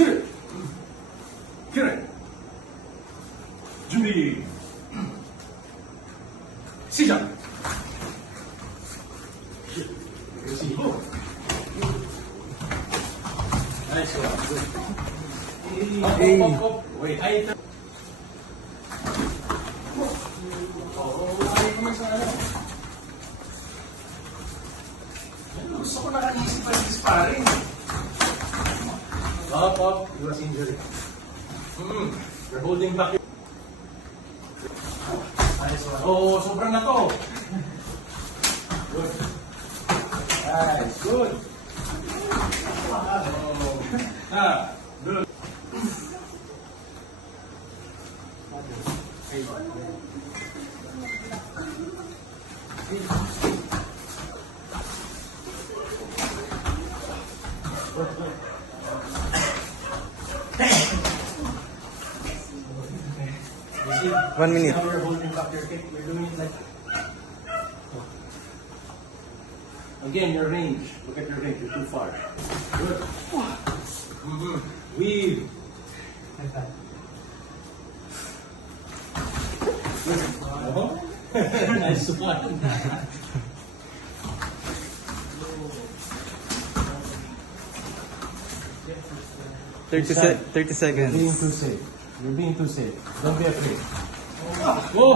킬! 킬! 준비! 시작! 그리고 나이스 업 웨이 하이트 gusto ko nakaisip pa yung sparring. Up, it was injury. You're holding back your... Nice one. Oh, sobrang na to. Good. Nice, good. Good. 1 minute. Now you're holding back your kick. You're doing it like... Again, your range. Look at your range. You're too far. Good. Weave. Nice one. 30 seconds. Being too safe. You're being too safe. Don't be afraid. Whoa!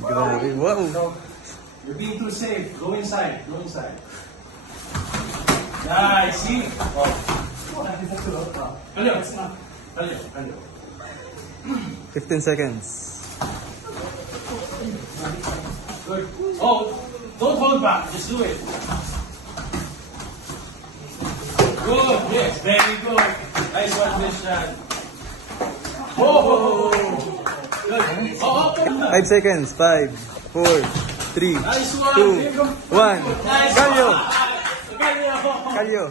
Grabe, wow. You're being too safe. Go inside. Go inside. Nice. See? Oh. Hello. Hello. 15 seconds. Good. Oh, don't hold back. Just do it. Good. Yes. Very good. Nice one, Christian. Whoa! Good. Oh, 5 seconds. 5, 4, 3, nice one. 2, 1. Nice Kalyo! one. Kalyo. Kalyo!